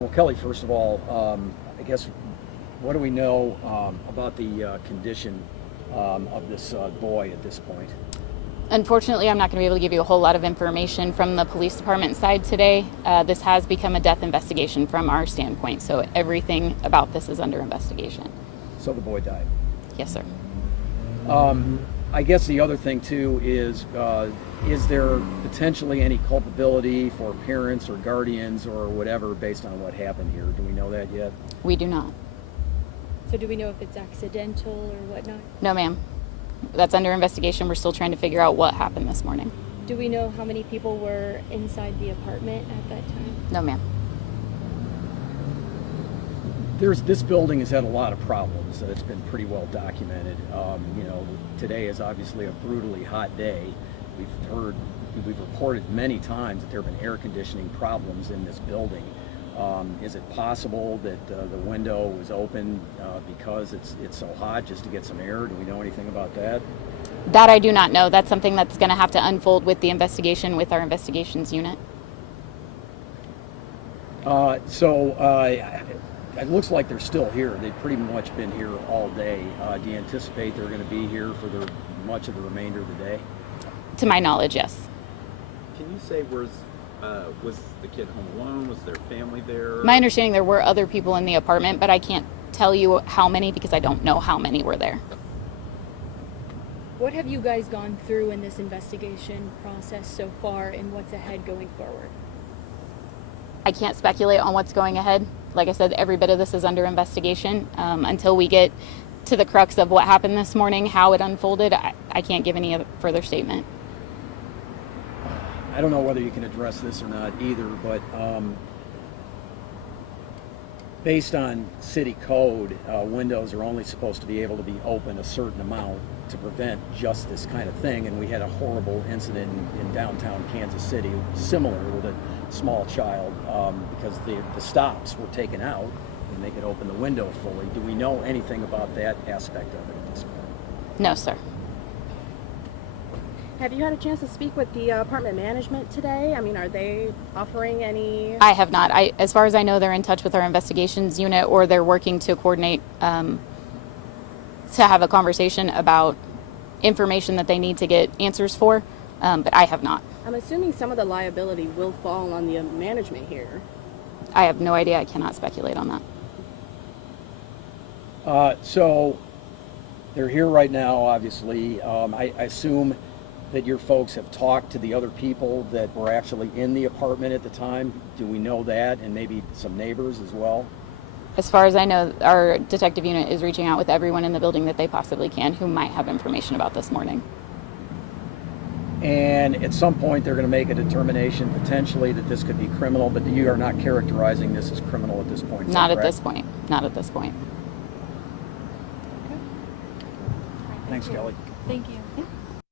Well, Kelley, first of all, I guess, what do we know about the condition of this boy at this point? Unfortunately, I'm not going to be able to give you a whole lot of information from the police department side today. This has become a death investigation from our standpoint, so everything about this is under investigation. So the boy died? Yes, sir. I guess the other thing, too, is there potentially any culpability for parents or guardians or whatever based on what happened here? Do we know that yet? We do not. So do we know if it's accidental or whatnot? No, ma'am. That's under investigation. We're still trying to figure out what happened this morning. Do we know how many people were inside the apartment at that time? No, ma'am. This building has had a lot of problems. It's been pretty well documented. Today is obviously a brutally hot day. We've reported many times that there have been air conditioning problems in this building. Is it possible that the window was open because it's so hot, just to get some air? Do we know anything about that? That I do not know. That's something that's going to have to unfold with the investigation with our investigations unit. It looks like they're still here. They've pretty much been here all day. Do you anticipate they're going to be here for much of the remainder of the day? To my knowledge, yes. Can you say was the kid home alone? Was there family there? My understanding, there were other people in the apartment, but I can't tell you how many because I don't know how many were there. What have you guys gone through in this investigation process so far, and what's ahead going forward? I can't speculate on what's going ahead. Like I said, every bit of this is under investigation. Until we get to the crux of what happened this morning, how it unfolded, I can't give any further statement. I don't know whether you can address this or not either, but based on city code, windows are only supposed to be able to be open a certain amount to prevent just this kind of thing. And we had a horrible incident in downtown Kansas City, similar with a small child, because the stops were taken out and they could open the window fully. Do we know anything about that aspect of it at this point? No, sir. Have you had a chance to speak with the apartment management today? I mean, are they offering any? I have not. As far as I know, they're in touch with our investigations unit, or they're working to coordinate to have a conversation about information that they need to get answers for, but I have not. I'm assuming some of the liability will fall on the management here. I have no idea. I cannot speculate on that. So they're here right now, obviously. I assume that your folks have talked to the other people that were actually in the apartment at the time. Do we know that? And maybe some neighbors as well? As far as I know, our detective unit is reaching out with everyone in the building that they possibly can who might have information about this morning. And at some point they're going to make a determination potentially that this could be criminal, but you are not characterizing this as criminal at this point. Not at this point. Not at this point. Thanks, Kelley. Thank you.